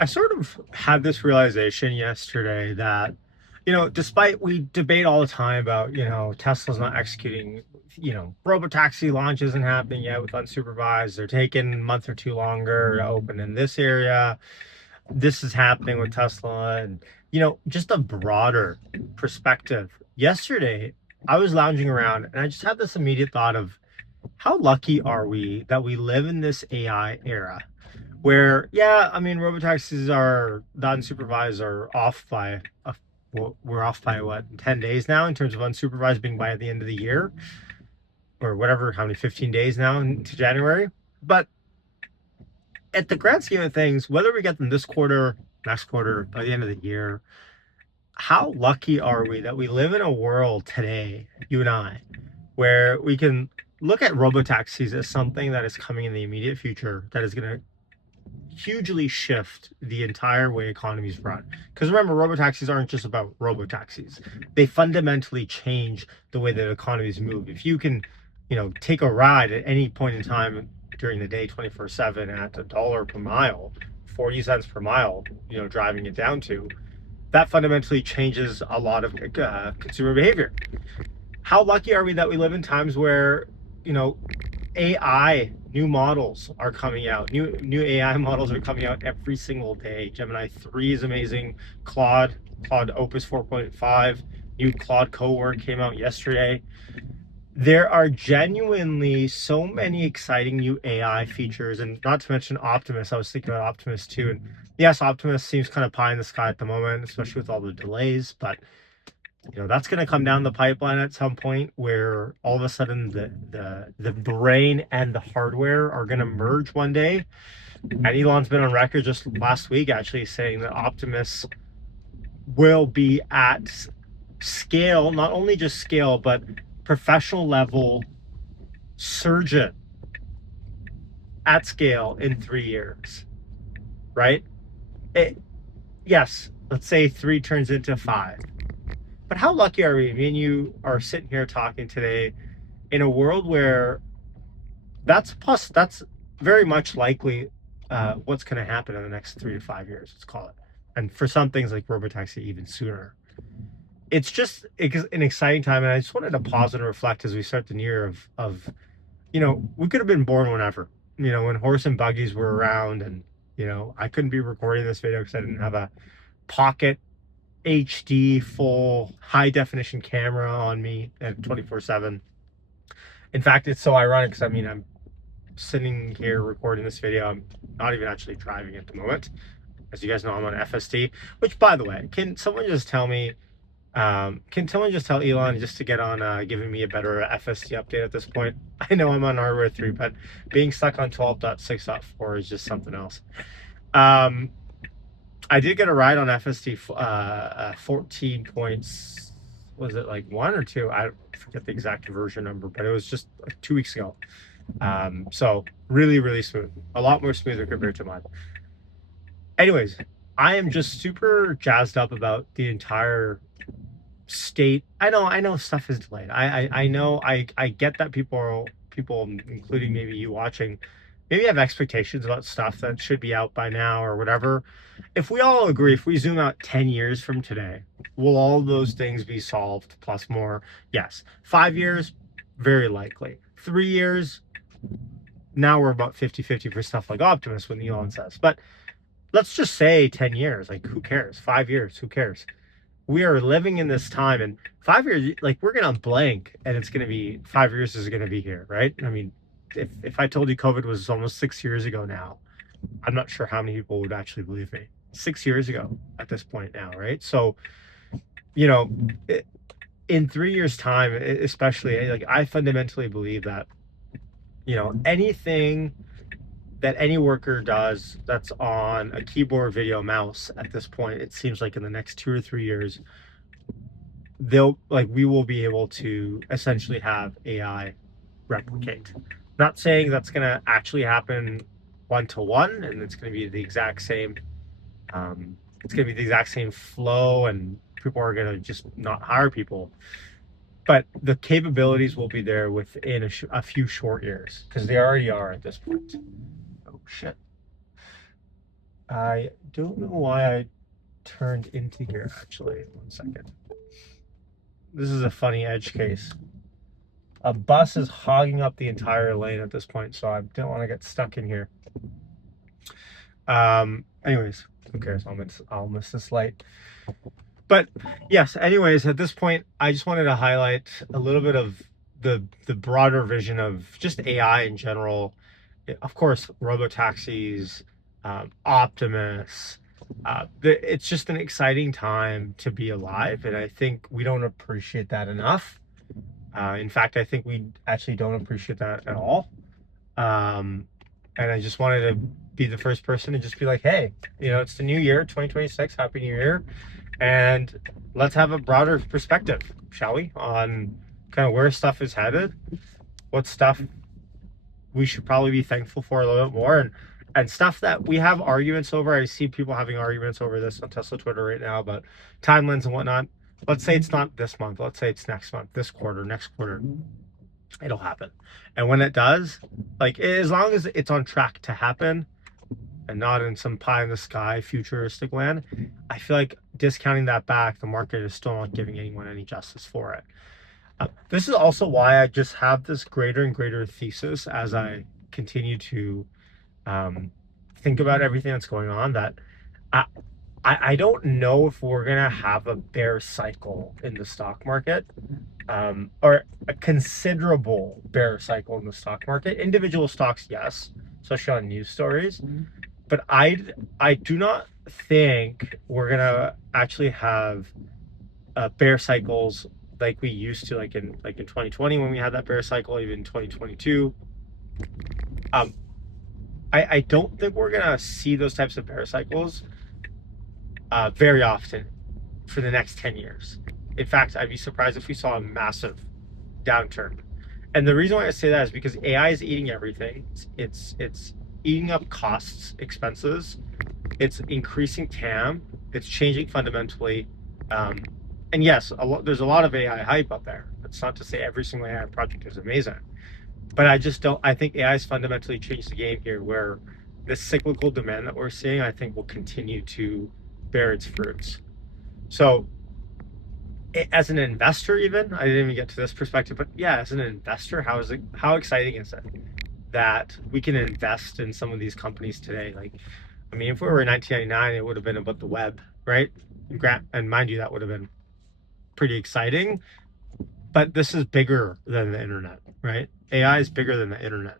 I sort of had this realization yesterday that, despite we debate all the time about, Tesla's not executing, robotaxi launch isn't happening yet with unsupervised. They're taking a month or two longer to open in this area. This is happening with Tesla and, just a broader perspective. Yesterday, I was lounging around and I just had this immediate thought of how lucky are we that we live in this AI era? Where, yeah, I mean, robotaxis are not unsupervised are off by well, we're off by what, 10 days now in terms of unsupervised being by the end of the year or whatever, how many, 15 days now into January. But at the grand scheme of things, whether we get them this quarter, next quarter, by the end of the year, how lucky are we that we live in a world today, you and I, where we can look at robotaxis as something that is coming in the immediate future that is going to hugely shift the entire way economies run. Because remember, robotaxis aren't just about robotaxis. They fundamentally change the way that economies move. If you can, take a ride at any point in time during the day, 24/7 at $1 per mile, 40 cents per mile, driving it down to, that fundamentally changes a lot of consumer behavior. How lucky are we that we live in times where, you know, AI new models are coming out. New AI models are coming out every single day. Gemini 3 is amazing. Claude Opus 4.5, new Claude Cowork came out yesterday. There are genuinely so many exciting new AI features, and not to mention Optimus. I was thinking about Optimus too. And yes, Optimus seems kind of pie in the sky at the moment, especially with all the delays, but that's going to come down the pipeline at some point where all of a sudden the brain and the hardware are going to merge one day. And Elon's been on record just last week actually saying that Optimus will be at scale, not only just scale, but professional level surgeon at scale in 3 years, right? Yes, let's say three turns into five. But how lucky are we? Me and you are sitting here talking today in a world where that's very much likely what's going to happen in the next 3 to 5 years, let's call it. And for some things like robotaxi, even sooner. It's just an exciting time, and I just wanted to pause and reflect as we start the new year of we could have been born whenever, when horse and buggies were around, and I couldn't be recording this video because I didn't have a pocket HD full high definition camera on me at 24/7. In fact, it's so ironic because I'm sitting here recording this video. I'm not even actually driving at the moment. As you guys know, I'm on FSD, which, by the way, can someone just tell me, can someone just tell Elon just to get on giving me a better FSD update at this point? I know I'm on hardware 3, but being stuck on 12.6.4 is just something else. I did get a ride on FSD 14 points. Was it like 1 or 2? I forget the exact version number, but it was just like 2 weeks ago. So really, really smooth. A lot more smoother compared to mine. Anyways, I am just super jazzed up about the entire state. I know stuff is delayed. I know I get that people, including maybe you watching, maybe have expectations about stuff that should be out by now or whatever. If we all agree, if we zoom out 10 years from today, will all those things be solved plus more? Yes. 5 years, very likely. 3 years, now we're about 50-50 for stuff like Optimus, when Elon says. But let's just say 10 years. Like, who cares? 5 years, who cares? We are living in this time, and 5 years, like, we're gonna blank and it's gonna be 5 years is gonna be here, right? I mean, if I told you COVID was almost 6 years ago now, I'm not sure how many people would actually believe me. 6 years ago at this point now, right? So, you know, in 3 years' time, especially, like, I fundamentally believe that, anything that any worker does that's on a keyboard, video, mouse at this point, it seems like in the next 2 or 3 years, we will be able to essentially have AI replicate. Not saying that's going to actually happen one to one, and it's going to be the exact same. It's going to be the exact same flow, and people are going to just not hire people. But the capabilities will be there within a few short years, because they already are at this point. Oh shit. I don't know why I turned into here, actually. 1 second. This is a funny edge case. A bus is hogging up the entire lane at this point, so I don't want to get stuck in here. Anyways, who cares? I'll miss this light. But yes, anyways, at this point, I just wanted to highlight a little bit of the broader vision of just AI in general. Of course, robotaxis, Optimus. It's just an exciting time to be alive, and I think we don't appreciate that enough. In fact, I think we actually don't appreciate that at all. And I just wanted to be the first person to just be like, hey, it's the new year, 2026, Happy New Year. And let's have a broader perspective, shall we, on kind of where stuff is headed, what stuff we should probably be thankful for a little bit more, and stuff that we have arguments over. I see people having arguments over this on Tesla Twitter right now about timelines and whatnot. Let's say it's not this month. Let's say it's next month, this quarter, next quarter. It'll happen. And when it does, like, as long as it's on track to happen and not in some pie in the sky futuristic land, I feel like discounting that back, the market is still not giving anyone any justice for it. This is also why I just have this greater and greater thesis as I continue to think about everything that's going on, that I don't know if we're gonna have a bear cycle in the stock market, or a considerable bear cycle in the stock market. Individual stocks, yes, especially on news stories, but I do not think we're gonna actually have bear cycles like we used to, like in 2020 when we had that bear cycle, even 2022. I don't think we're gonna see those types of bear cycles very often for the next 10 years. In fact, I'd be surprised if we saw a massive downturn. And the reason why I say that is because AI is eating everything. It's eating up costs, expenses. It's increasing TAM. It's changing fundamentally. And yes, there's a lot of AI hype out there. That's not to say every single AI project is amazing. But I think AI has fundamentally changed the game here, where this cyclical demand that we're seeing, I think, will continue to bear its fruits. So as an investor, even, I didn't even get to this perspective, but yeah, as an investor, how exciting is it that we can invest in some of these companies today? Like, I mean, if we were in 1999, it would have been about the web, right? And mind you, that would have been pretty exciting, but this is bigger than the internet, right? AI is bigger than the internet.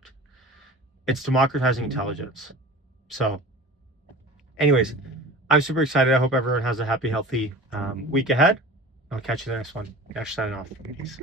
It's democratizing intelligence. So anyways, I'm super excited. I hope everyone has a happy, healthy week ahead. I'll catch you in the next one. Ash signing off. Peace.